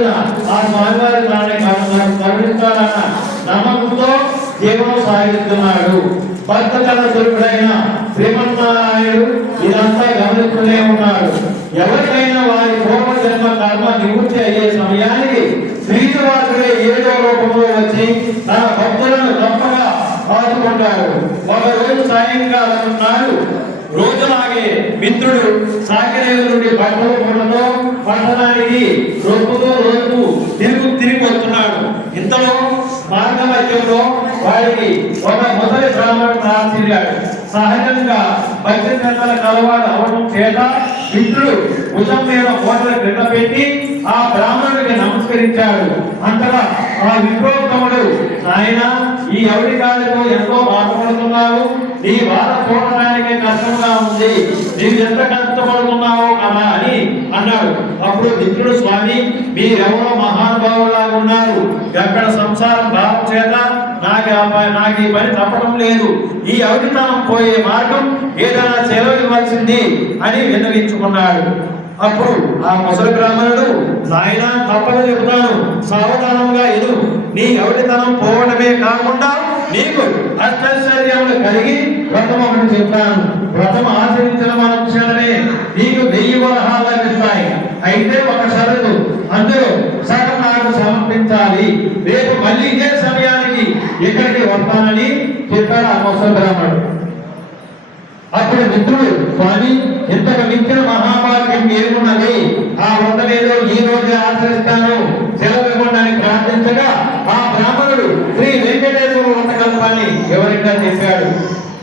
రోజున ఆ స్వామివారి కరుణిస్తాడన్న నమ్మకంతో జీవనం సాగిస్తున్నాడు. భక్తకళ స్వరూపుడైన శ్రీమన్నారాయణుడు ఇదంతా గమనిస్తూనే ఉన్నాడు. ఎవరికైనా వారి పూర్వజన్మ కర్మ నివృత్తి అయ్యే సమయానికి శ్రీనివాసుడే ఏదో రూపంలో వచ్చి తన భక్తులను గొప్పగా ఆదుకుంటాడు. ఒకరోజు సాయంకాలం నాడు రోజులాగే మిత్రుడు సాకిరేవు నుండి బట్టలు కొనతో పట్టణానికి రోజు తిరిగి వస్తున్నాడు. ఇంతలో మార్గ మధ్యంలో వాడికి ఒక మొదటి బ్రాహ్మణుడు ఆశ్చర్యాడు. సహజంగా భక్తి శ్రద్ధల కలవాడు అవడం చేత మిత్రుడు భుజం మీద కోటలు క్రింద పెట్టి ఆ బ్రాహ్మణుడికి నమస్కరించాడు. అంతగా ఆ విప్రోత్తముడు, నాయన, ఈ ఎవరి కాలంలో ఎంతో బాధపడుతున్నావు, నీ బాధ చూడడానికే కష్టంగా ఉంది, నీవు ఎంత కష్టపడుతున్నావో కదా అని అన్నాడు. అప్పుడు మిత్రుడు, స్వామి, మీరెవరో మహానుభావులాగా ఉన్నారు, ఎక్కడ సంసారం భావం చేత నాకు ఈ పని తప్పడం లేదు, ఈ అవితనం పోయే మార్గం ఏదైనా సెలవివ్వాల్సింది అని విన్నవించుకున్నాడు. అప్పుడు ఆ ముసలి బ్రాహ్మణుడు, నాయన, తప్పని చెబుతాను, సావధానంగా ఎదు, నీ అవితనం పోవడమే కాకుండా నీకు అష్టైశ్వర్యములు కలిగి వ్రతం ఒకటి చెప్తాను. వ్రతం ఆచరించిన మన క్షణమే నీకు 1000 వరహాలు లభిస్తాయి. అయితే ఒక షరతు, అందులో సగం నాకు సమర్పించాలి. రేపు మళ్ళీ ఇదే సమయానికి ఇక్కడికి వస్తానని చెప్పాడు ఆ ముసలి బ్రాహ్మణుడు. అప్పుడు మిత్రుడు, స్వామి, ఇంతకు మించిన మహాభాగ్యం ఏమున్నది, ఆ వ్రతం ఏదో ఈ రోజే ఆచరిస్తాను, సెలవు ఇవ్వడానికి ప్రార్థించగా ఆ బ్రాహ్మణుడు శ్రీ వెంకటేశ్వర వ్రతకల్పాన్ని వివరంగా చెప్పాడు.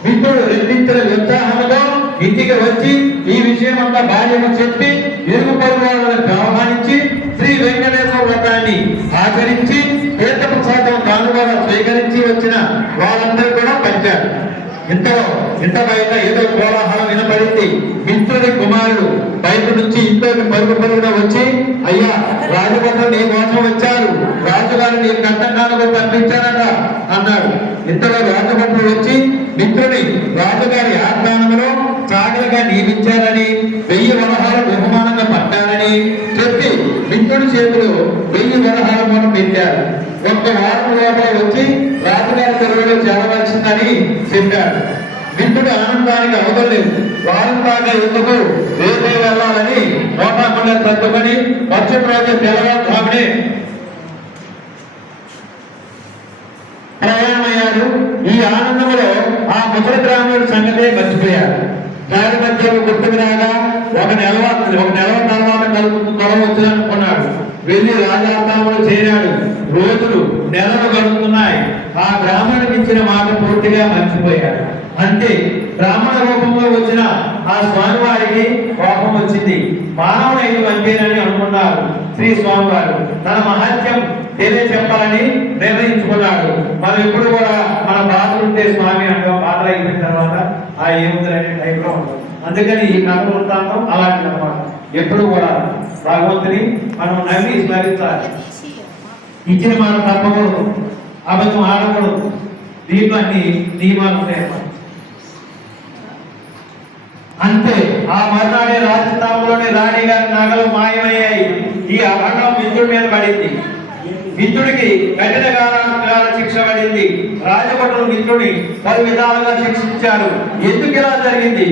మిత్రుడు రెట్టించిన ఉత్సాహంతో ఇంటికి వచ్చి ఈ విషయం అంతా భార్యను చెప్పి ఇరుగు పొరుగులను ఆహ్వానించి శ్రీ వెంకటేశ్వర వ్రతాన్ని ఆచరించి తీర్థప్రసాదం కానుగా స్వీకరించి వచ్చిన వాళ్ళందరూ కూడా పంచారు. ఇంత బయట ఏదో కోలాహలం వినపడింది. మిత్రుడి కుమారుడు బయట నుంచి ఇంట్లోకి పరుగుగా వచ్చి, అయ్యా, రాజభటులు నీ కోసం వచ్చారు, రాజుగారు నీ కట్టకాలకు పంపించారట అన్నాడు. ఇంతలో రాజభటులు వచ్చి మిత్రుడి రాజుగారి ఆస్థానంలో చాకలిగా నియమించారని, 1000 వరహాలు బహుమానంగా పట్టారని చెప్పి మిత్రుడి చేతిలో 1000 వరహాల మనం పెట్టారు. ఒక్క వారం లోపల వచ్చి రాజుగారి చెరువులో చేరవలసిందని చెప్పాడు. మిత్రుడు ఆనందానికి అవదలేదు. వారం దాకా ఎందుకు, రేపే వెళ్ళాలని నోటాకుండా తట్టుకొని మరుసటి రోజు తెల్లవారుజామునే ప్రయాణమయ్యారు. ఈ ఆనందంలో ఆ ముసలి బ్రాహ్మణుడి సంగతే మర్చిపోయారు. దారి మధ్యలో గుర్తుకు రాగా ఒక నెల తర్వాత కలవచ్చుననుకున్నాడు. వెళ్ళి రాజాస్థానంలో చేరాడు. రోజులు నెలలు గడుపుతున్నాయి. ఆ బ్రాహ్మణుడికి ఇచ్చిన మాట పూర్తిగా మర్చిపోయాడు. అంతే, బ్రాహ్మణ రూపంలో వచ్చిన ఆ స్వామివారికి కోపం వచ్చింది. మానవుడైన అంతేనని అనుకున్నారు. శ్రీ స్వామివారు తన మహత్యం తెలియచెప్పాలని నిర్ణయించుకున్నాడు. మనం ఎప్పుడు కూడా మన బాధలుంటే స్వామి అంటాం, బాధలు అయిపోయిన తర్వాత ఆ ఏముందనే టైంలో ఉంటాం. అందుకని ఈ కథ వృత్తాంతం అలాంటిది అన్నమాట. ఎప్పుడు కూడా భగవంతుని మనం నమ్మి స్మరించాలి. ఇచ్చిన మనం తప్పకూడదు, అబద్ధం ఆడకూడదు. దీంట్లో అన్ని నియమాలు ఉంటాయన్నమాట. అంతే, ఆ మర్నాడే రాజస్థానంలోని రాణి గారి నగలు మాయమయ్యాయి. ఈ అభండం మిత్రుడి మీద పడింది. మిత్రుడికి కఠిన కారాగార శిక్ష పడింది. రాజభటులు మిత్రుడిని పలు విధాలుగా శిక్షించారు. ఎందుకు ఇలా జరిగింది?